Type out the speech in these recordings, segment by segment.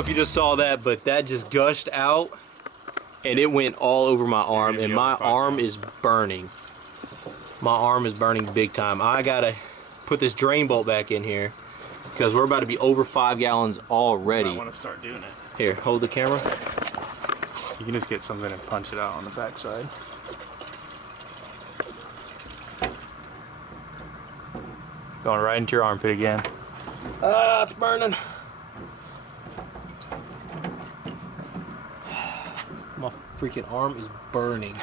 if you just saw that, but that just gushed out and it went all over my arm, and my arm is burning. My arm is burning big time. I gotta put this drain bolt back in here because we're about to be over 5 gallons already. I want to start doing it. Here, hold the camera. You can just get something and punch it out on the backside. Going right into your armpit again. Ah, it's burning. My freaking arm is burning.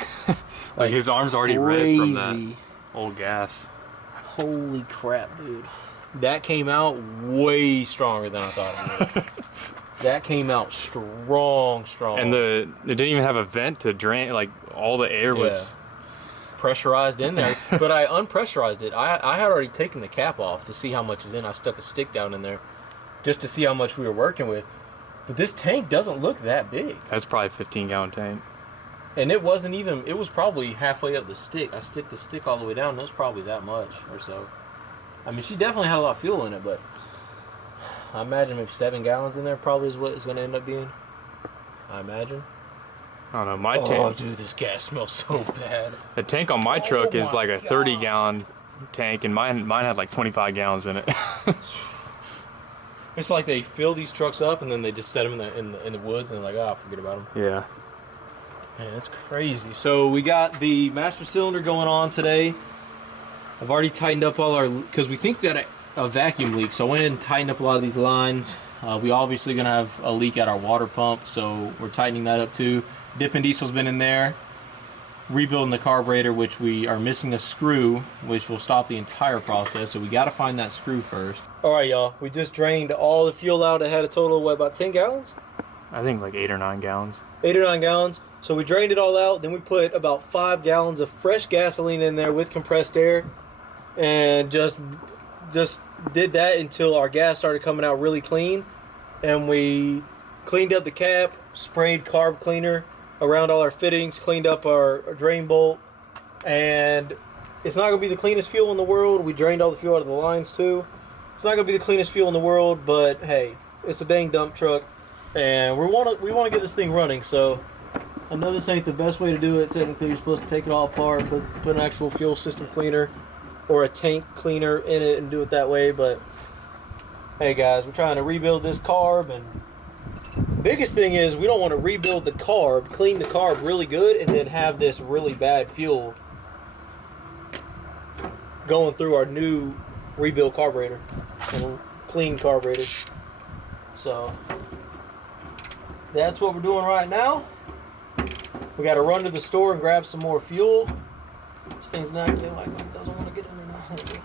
Like his arm's already crazy. red from that old gas. Holy crap, dude. That came out way stronger than I thought it would. That came out strong. And it didn't even have a vent to drain, like all the air was pressurized in there. But I unpressurized it. I had already taken the cap off to see how much is in. I stuck a stick down in there just to see how much we were working with. But this tank doesn't look that big. That's probably a 15-gallon tank. And it wasn't even, it was probably halfway up the stick. I stick the stick all the way down, and it was probably that much or so. I mean, she definitely had a lot of fuel in it, but I imagine maybe 7 gallons in there probably is what it's going to end up being. I imagine. I don't know, my tank. Oh, dude, this gas smells so bad. The tank on my truck is like a 30-gallon tank, and mine had like 25 gallons in it. It's like they fill these trucks up and then they just set them in the woods and they're like, oh, forget about them. Yeah. Man, that's crazy. So we got the master cylinder going on today. I've already tightened up all our, because we think we got a vacuum leak. So I went and tightened up a lot of these lines. We obviously gonna have a leak at our water pump, so we're tightening that up too. Dipping diesel's been in there. Rebuilding the carburetor, which we are missing a screw, which will stop the entire process. So we got to find that screw first. All right, y'all. We just drained all the fuel out. It had a total of what, about 10 gallons? I think like 8 or 9 gallons. 8 or 9 gallons. So we drained it all out. Then we put about 5 gallons of fresh gasoline in there with compressed air, and just did that until our gas started coming out really clean. And we cleaned up the cap, sprayed carb cleaner around all our fittings, cleaned up our drain bolt, and it's not going to be the cleanest fuel in the world. We drained all the fuel out of the lines too. It's not going to be the cleanest fuel in the world, but hey, it's a dang dump truck, and we want to get this thing running. So I know this ain't the best way to do it. Technically, you're supposed to take it all apart, put an actual fuel system cleaner or a tank cleaner in it and do it that way. But hey guys, we're trying to rebuild this carb, and biggest thing is we don't want to rebuild the carb, clean the carb really good, and then have this really bad fuel going through our new rebuild carburetor and clean carburetor. So that's what we're doing right now. We got to run to the store and grab some more fuel. This thing's not acting like it doesn't want to get in there now.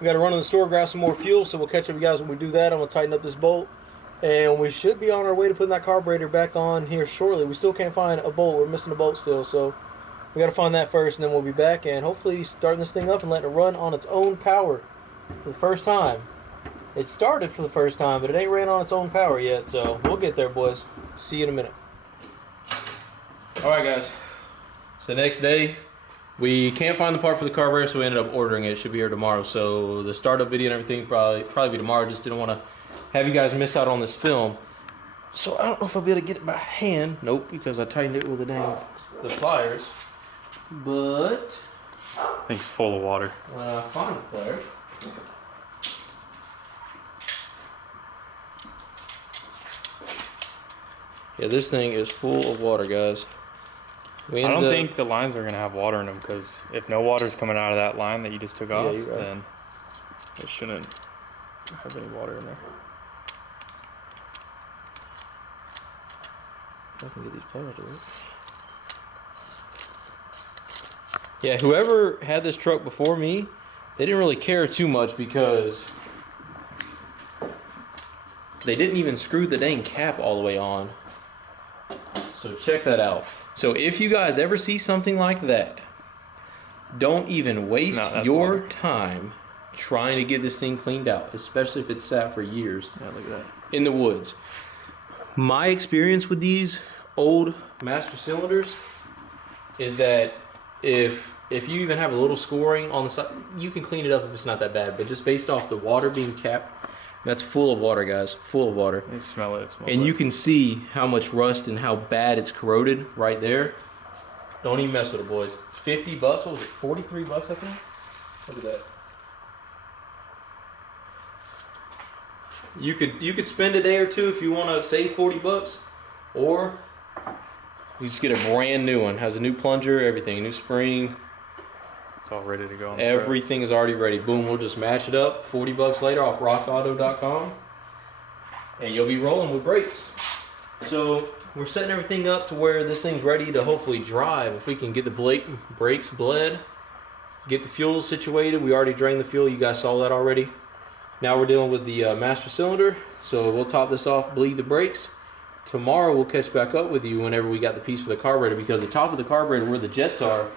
We got to run to the store, grab some more fuel, so we'll catch up with you guys when we do that. I'm going to tighten up this bolt. And we should be on our way to putting that carburetor back on here shortly. We still can't find a bolt. We're missing a bolt still. So we got to find that first, and then we'll be back and hopefully starting this thing up and letting it run on its own power for the first time. It started for the first time, but it ain't ran on its own power yet. So we'll get there, boys. See you in a minute. All right, guys. It's the next day. We can't find the part for the carburetor, so we ended up ordering it. It should be here tomorrow. So the startup video and everything probably be tomorrow. Just didn't want to have you guys miss out on this film. So I don't know if I'll be able to get it by hand. Nope, because I tightened it with the pliers. But I think it's full of water. Find the pliers. Yeah, this thing is full of water, guys. I don't think the lines are gonna have water in them, because if no water's coming out of that line that you just took off, right, then it shouldn't have any water in there. I can get these pliers to work. Yeah, whoever had this truck before me, they didn't really care too much because they didn't even screw the dang cap all the way on. So check that out. So if you guys ever see something like that, don't even waste your time trying to get this thing cleaned out, especially if it's sat for years look at that. in the woods. My experience with these old master cylinders is that if you even have a little scoring on the side, you can clean it up if it's not that bad, but just based off the water being capped That's full of water, guys. Full of water. You smell it. It smells and like. You can see how much rust and how bad it's corroded right there. Don't even mess with it, boys. 50 bucks. What was it? 43 bucks, I think. Look at that. You could spend a day or two if you want to save 40 bucks, or you just get a brand new one. Has a new plunger, everything, a new spring. It's all ready to go. Everything is already ready. Boom, we'll just match it up. 40 bucks later off rockauto.com, and you'll be rolling with brakes. So we're setting everything up to where this thing's ready to hopefully drive. If we can get the brakes bled, get the fuel situated. We already drained the fuel. You guys saw that already. Now we're dealing with the master cylinder, so we'll top this off, bleed the brakes. Tomorrow we'll catch back up with you whenever we got the piece for the carburetor, because the top of the carburetor where the jets are,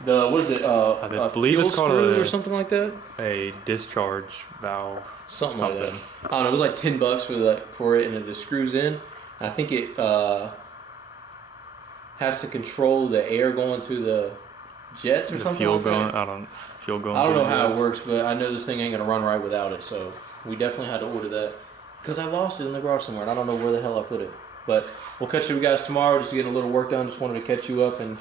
what is it, I believe it's called or something like that? A discharge valve. Something like that. I don't know, it was like 10 bucks for it, and it just screws in. I think it has to control the air going to the jets or something fuel like going, that. Fuel going. I don't know how it works, but I know this thing ain't gonna run right without it. So we definitely had to order that because I lost it in the garage somewhere, and I don't know where the hell I put it. But we'll catch you guys tomorrow. Just getting a little work done. Just wanted to catch you up and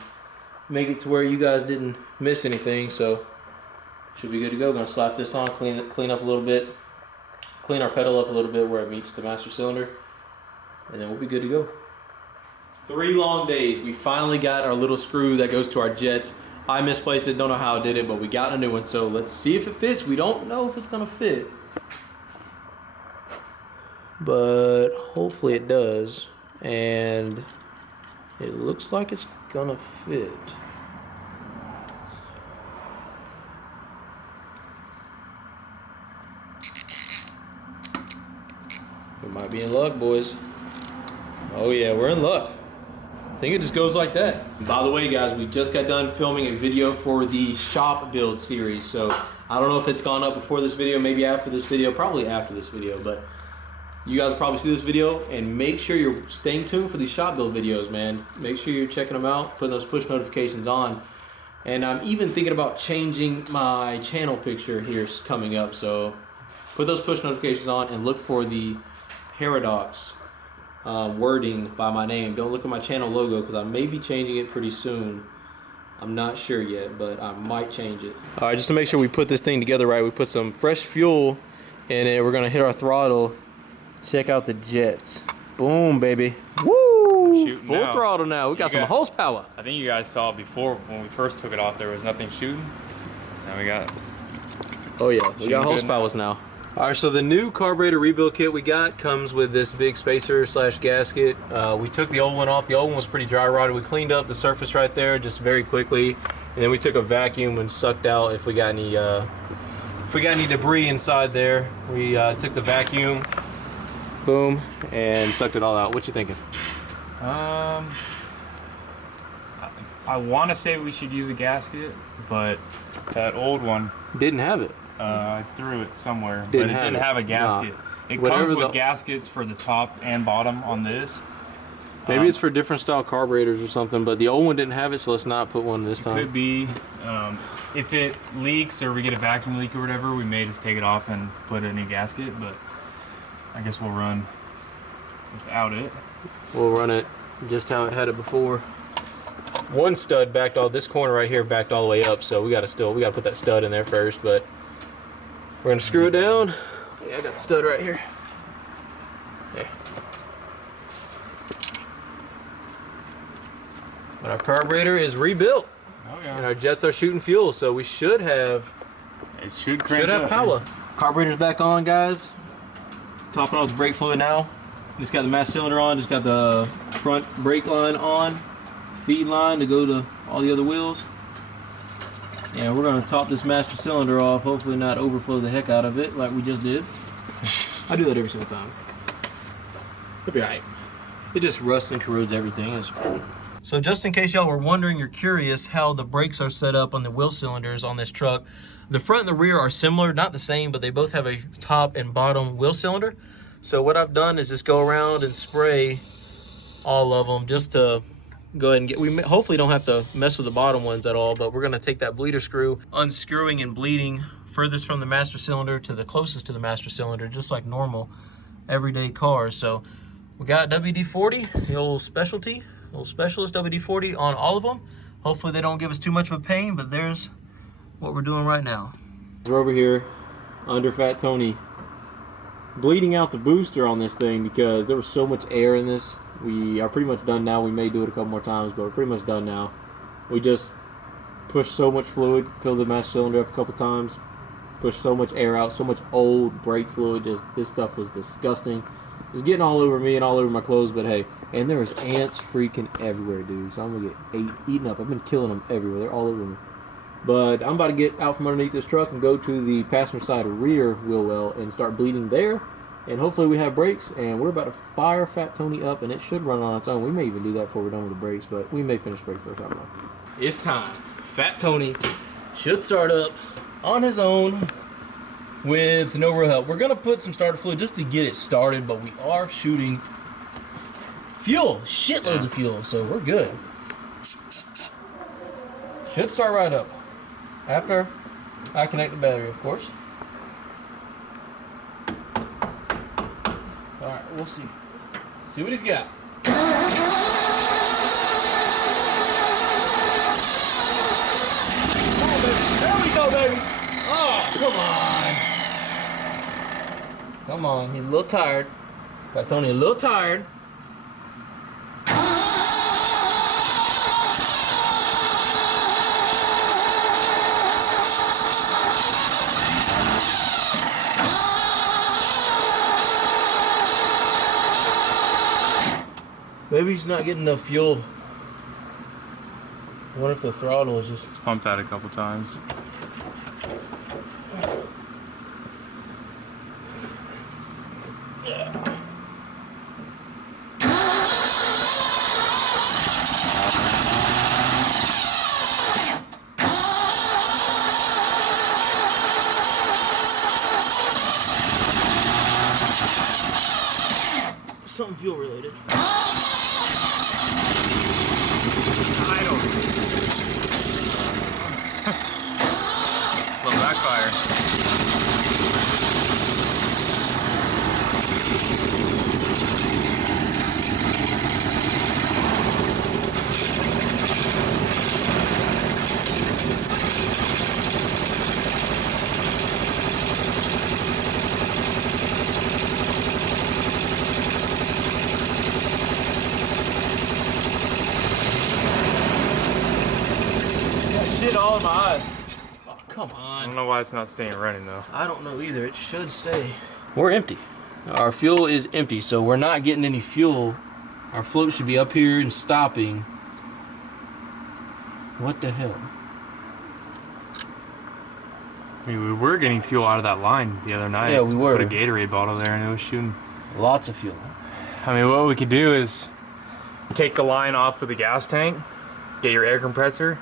make it to where you guys didn't miss anything. So should be good to go. Gonna slap this on, clean up a little bit, clean our pedal up a little bit where it meets the master cylinder, and then we'll be good to go. 3 long days. We finally got our little screw that goes to our jets. I misplaced it, don't know how I did it, but we got a new one, so let's see if it fits. We don't know if it's gonna fit, but hopefully it does, and it looks like it's gonna fit. We might be in luck, boys. Oh yeah, we're in luck. I think it just goes like that. By the way, guys, we just got done filming a video for the shop build series. So I don't know if it's gone up before this video, maybe after this video, probably after this video, but you guys will probably see this video, and make sure you're staying tuned for these shop build videos, man. Make sure you're checking them out, putting those push notifications on. And I'm even thinking about changing my channel picture here coming up. So put those push notifications on and look for the ParoDoXz wording by my name. Don't look at my channel logo because I may be changing it pretty soon. I'm not sure yet, but I might change it. All right, just to make sure we put this thing together right, we put some fresh fuel in it. We're gonna hit our throttle. Check out the jets. Boom, baby. Woo! Full throttle now. We got some horsepower. I think you guys saw before when we first took it off, there was nothing shooting. Now we got. Oh yeah, we got horsepowers now. All right, so the new carburetor rebuild kit we got comes with this big spacer / gasket. We took the old one off. The old one was pretty dry rotted. We cleaned up the surface right there just very quickly, and then we took a vacuum and sucked out if we got any debris inside there. We took the vacuum, boom, and sucked it all out. What you thinking? I want to say we should use a gasket, but that old one didn't have it. I threw it somewhere, but it didn't have a gasket. Nah. It comes with gaskets for the top and bottom on this. Maybe it's for different style carburetors or something, but the old one didn't have it, so let's not put one this time. Could be. If it leaks or we get a vacuum leak or whatever, we may just take it off and put a new gasket, but I guess we'll run without it. We'll run it just how it had it before. One stud backed all this corner right here, backed all the way up, so we gotta put that stud in there first, but we're gonna screw it down. Yeah, I got the stud right here. There. But our carburetor is rebuilt. Oh yeah. And our jets are shooting fuel, so we should have. It should have power. Carburetor's back on, guys. Topping off the brake fluid now. Just got the master cylinder on. Just got the front brake line on. Feed line to go to all the other wheels. And we're gonna top this master cylinder off, hopefully not overflow the heck out of it like we just did. I do that every single time. It'll be alright. It just rusts and corrodes everything. So just in case y'all were wondering, you're curious how the brakes are set up on the wheel cylinders on this truck. The front and the rear are similar, not the same, but they both have a top and bottom wheel cylinder. So what I've done is just go around and spray all of them just to go ahead and we hopefully don't have to mess with the bottom ones at all, but we're gonna take that bleeder screw, unscrewing and bleeding furthest from the master cylinder to the closest to the master cylinder, just like normal everyday cars. So we got WD-40, the old specialty, old specialist WD-40 on all of them. Hopefully they don't give us too much of a pain, but there's what we're doing right now. We're over here under Fat Tony bleeding out the booster on this thing because there was so much air in this. We are pretty much done now. We may do it a couple more times, but we're pretty much done now. We just pushed so much fluid, filled the master cylinder up a couple times, pushed so much air out, so much old brake fluid. Just this stuff was disgusting. It was getting all over me and all over my clothes, but hey, and there was ants freaking everywhere, dude. So I'm gonna get eaten up. I've been killing them everywhere. They're all over me. But I'm about to get out from underneath this truck and go to the passenger side rear wheel well and start bleeding there. And hopefully we have brakes, and we're about to fire Fat Tony up, and it should run on its own. We may even do that before we're done with the brakes, but we may finish brakes first. I don't know. It's time. Fat Tony should start up on his own with no real help. We're gonna put some starter fluid just to get it started, but we are shooting fuel, shitloads of fuel, so we're good. Should start right up. After I connect the battery, of course. Alright, we'll see. See what he's got. Come on, baby. There we go, baby. Oh, come on. Come on, he's a little tired. Got Tony a little tired. Maybe he's not getting enough fuel. I wonder if the throttle is just... It's pumped out a couple times. Something fuel related. Little backfire. Shit all in my eyes. Oh, come on. I don't know why it's not staying running though. I don't know either. It should stay. We're empty. Our fuel is empty, so we're not getting any fuel. Our float should be up here and stopping. What the hell? I mean, we were getting fuel out of that line the other night. Yeah, we were. Put a Gatorade bottle there and it was shooting. Lots of fuel. I mean, what we could do is take the line off of the gas tank, get your air compressor.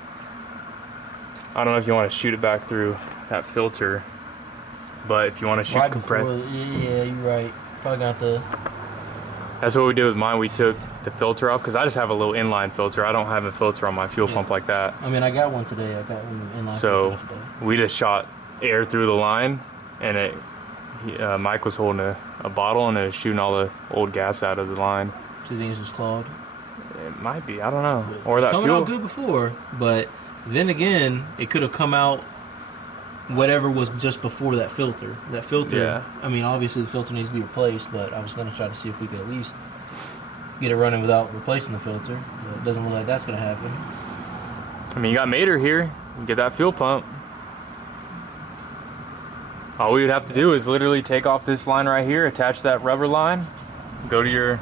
I don't know if you want to shoot it back through that filter, but if you want to shoot right compressor, yeah, you're right. Probably got the. That's what we did with mine. We took the filter off because I just have a little inline filter. I don't have a filter on my fuel pump like that. I mean, I got one today. I got one inline so filter today. We just shot air through the line, and Mike was holding a bottle and it was shooting all the old gas out of the line. Do you think it's just clogged? It might be. I don't know. Or that that fuel. Coming out good before, but. Then again, it could have come out whatever was just before that filter. That filter, I mean, obviously the filter needs to be replaced, but I was going to try to see if we could at least get it running without replacing the filter. But it doesn't look like that's going to happen. I mean, you got Mater here. You can get that fuel pump. All we would have to do is literally take off this line right here, attach that rubber line, go to your...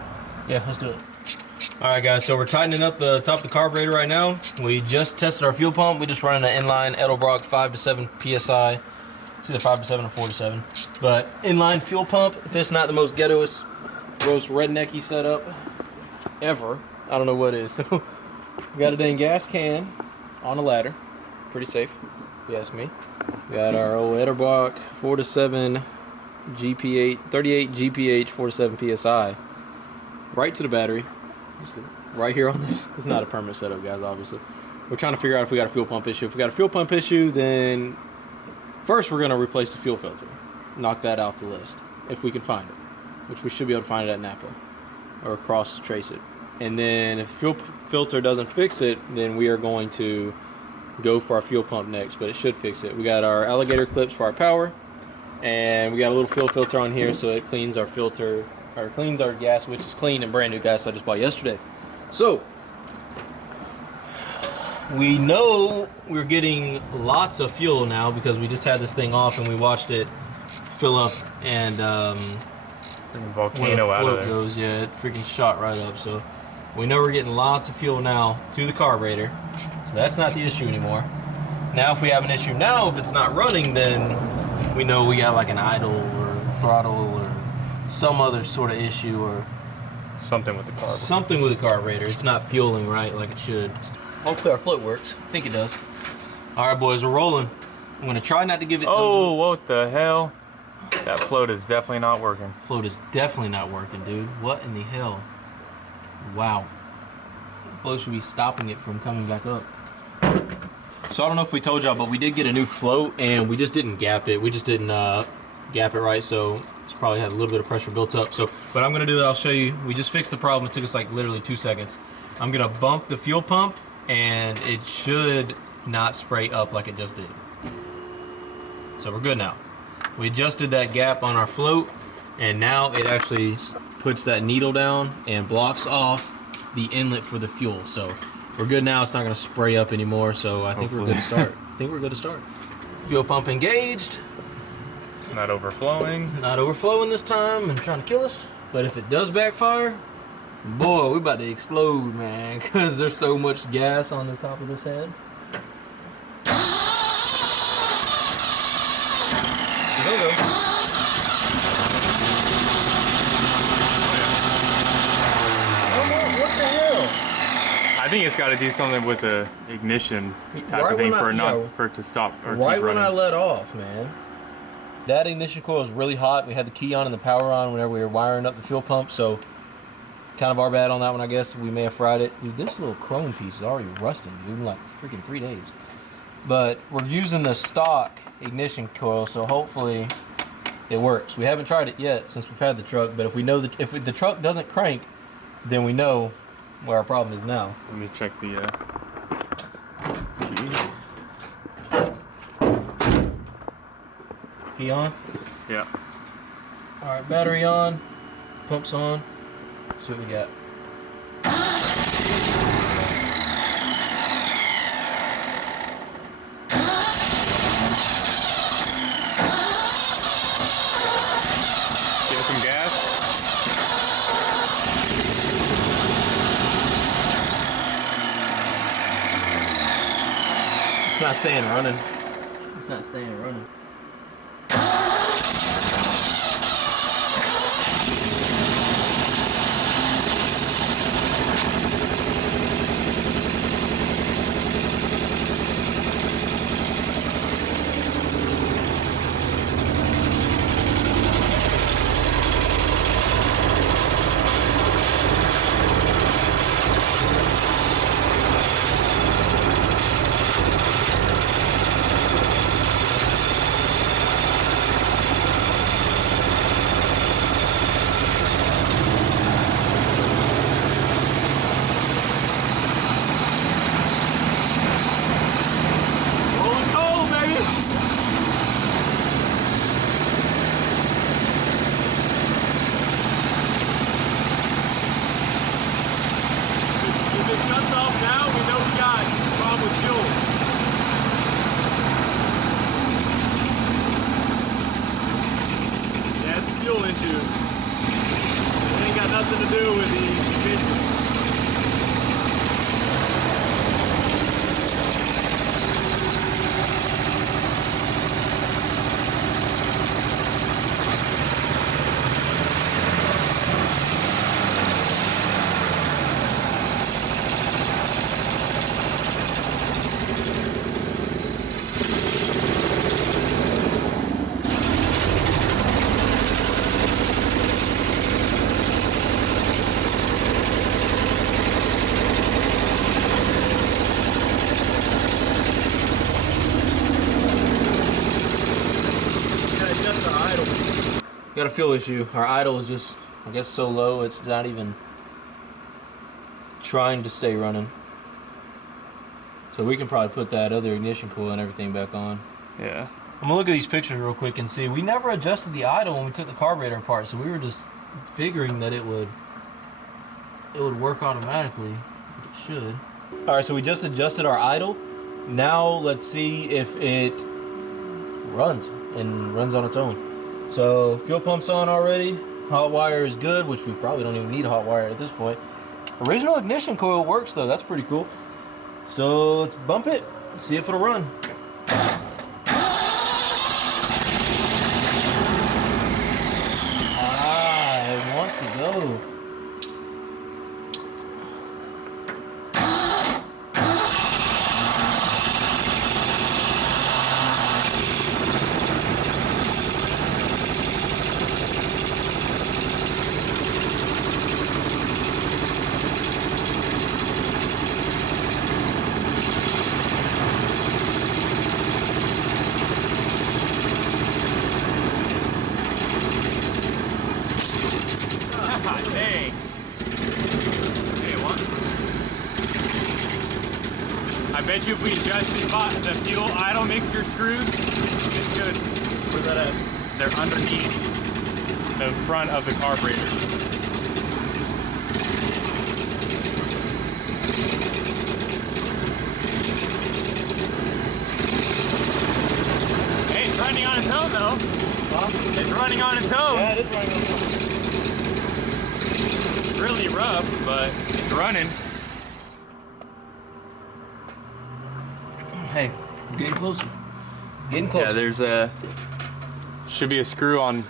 Yeah, let's do it. Alright guys, so we're tightening up the top of the carburetor right now. We just tested our fuel pump. We just running an inline Edelbrock 5 to 7 PSI. It's either 5 to 7 or 4 to 7. But inline fuel pump, if it's not the most ghettoest, gross rednecky setup ever, I don't know what is. So we got a dang gas can on a ladder. Pretty safe, if you ask me. We got our old Edelbrock 4 to 7 GP8, 38 GPH 4 to 7 PSI. Right to the battery. Just right here on this. It's not a permanent setup, guys, obviously. We're trying to figure out if we got a fuel pump issue. If we got a fuel pump issue, then First, we're gonna replace the fuel filter. Knock that off the list, if we can find it. Which we should be able to find it at Napa. Or cross trace it. And then if the fuel filter doesn't fix it, then we are going to go for our fuel pump next, but it should fix it. We got our alligator clips for our power, and we got a little fuel filter on here so it cleans our filter, or cleans our gas, which is clean and brand new gas I just bought yesterday. So we know we're getting lots of fuel now because we just had this thing off and we watched it fill up, and volcano out of there. Goes, yeah, it freaking shot right up. So we know we're getting lots of fuel now to the carburetor, so that's not the issue anymore. Now if we have an issue now, if it's not running, then we know we got like an idle or throttle or some other sort of issue, or something with the carburetor. Something with the carburetor. It's not fueling right like it should. Hopefully our float works. I think it does. All right, boys, we're rolling. I'm gonna try not to give it. Oh, what the hell? That float is definitely not working. Float is definitely not working, dude. What in the hell? Wow. Float should be stopping it from coming back up. So I don't know if we told y'all, but we did get a new float, and we just didn't gap it. We just didn't gap it right, so it's probably had a little bit of pressure built up. So what I'm gonna do, I'll show you. We just fixed the problem. It took us like literally 2 seconds. I'm gonna bump the fuel pump, and it should not spray up like it just did. So we're good now. We adjusted that gap on our float, and now it actually puts that needle down and blocks off the inlet for the fuel. So we're good now. It's not going to spray up anymore, so I think we're good to start. I think we're good to start. Fuel pump engaged. It's not overflowing. It's not overflowing this time and trying to kill us. But if it does backfire, boy, we're about to explode, man, because there's so much gas on the top of this head. There we go. What the hell? I think it's got to do something with the ignition type of thing for it to stop or keep running. Right when I let off, man. That ignition coil was really hot. We had the key on and the power on whenever we were wiring up the fuel pump, so kind of our bad on that one, I guess. We may have fried it. Dude, this little chrome piece is already rusting, dude, in like freaking 3 days. But we're using the stock ignition coil, so hopefully it works. We haven't tried it yet since we've had the truck, but if we know that if the truck doesn't crank, then we know where our problem is now. Let me check the Key on? Yeah. All right, battery on, pumps on. See what we got. Get some gas. It's not staying running. It's not staying running. Nothing to do with the ignition. got a fuel issue. Our idle is just, I guess, so low it's not even trying to stay running. So we can probably put that other ignition coil and everything back on. Yeah. I'm gonna look at these pictures real quick and see. We never adjusted the idle when we took the carburetor apart, so we were just figuring that it would work automatically. It should. All right, so we just adjusted our idle. Now let's see if it runs on its own. So fuel pump's on already. Hot wire is good, which we probably don't even need hot wire at this point. Original ignition coil works though. That's pretty cool. So let's bump it, see if it'll run. It wants to go. Dang. Okay, one. I bet you if we adjusted the fuel idle mixture screws, it should. Where's that at? They're underneath the front of the carburetor. Hey, it's running on its own though. Huh? It's running on its own. Yeah, it is running on its own. Really rough, but it's running. Hey, we're getting closer. Getting closer. Yeah, there's should be a screw on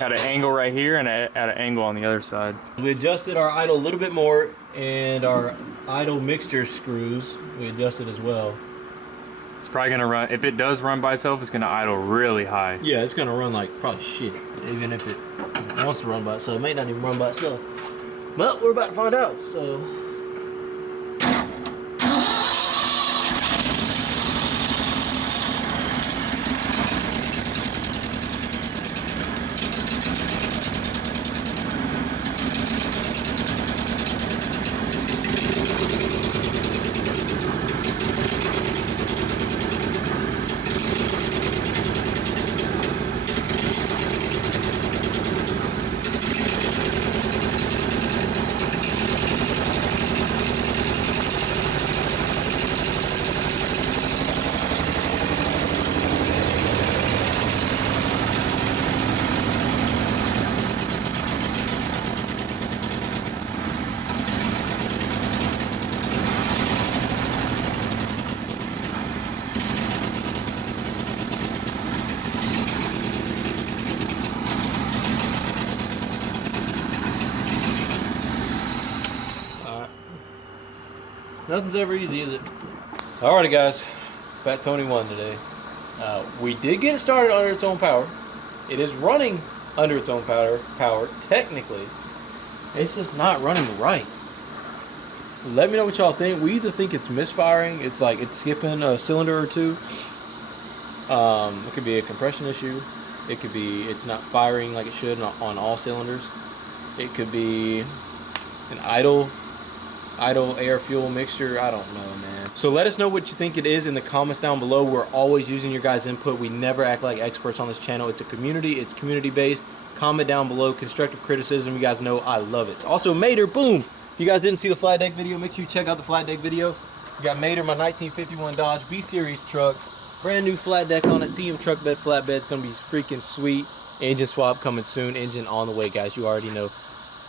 at an angle right here and at an angle on the other side. We adjusted our idle a little bit more, and our idle mixture screws we adjusted as well. It's probably gonna run. If it does run by itself, it's gonna idle really high. Yeah, it's gonna run like probably shit, even if it wants to run by itself. It may not even run by itself. But we're about to find out, so. Nothing's ever easy, is it? Alrighty guys, Fat Tony won today. We did get it started under its own power. It is running under its own power technically. It's just not running right. Let me know what y'all think. We either think it's misfiring, it's like it's skipping a cylinder or two. It could be a compression issue. It could be it's not firing like it should on all cylinders. It could be an idle air fuel mixture. I don't know, man. So let us know what you think it is in the comments down below. We're always using your guys' input. We never act like experts on this channel. It's a community. It's community based. Comment down below. Constructive criticism. You guys know I love it. Also, Mater, boom. If you guys didn't see the flat deck video, make sure you check out the flat deck video. We got Mater, my 1951 Dodge B-Series truck. Brand new flat deck on it. CM truck bed flatbed. It's going to be freaking sweet. Engine swap coming soon. Engine on the way, guys. You already know.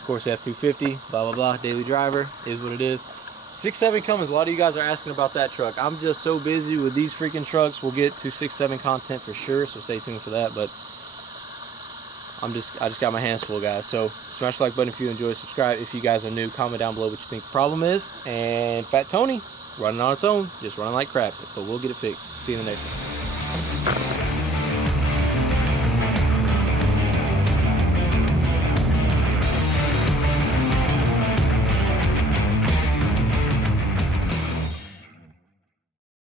Of course, F250, blah, blah, blah. Daily driver is what it is. 6.7 Cummins. A lot of you guys are asking about that truck. I'm just so busy with these freaking trucks. We'll get to 6.7 content for sure, so stay tuned for that. But I just got my hands full, guys. So smash the like button if you enjoy. Subscribe if you guys are new. Comment down below what you think the problem is. And Fat Tony running on its own, just running like crap. But we'll get it fixed. See you in the next one.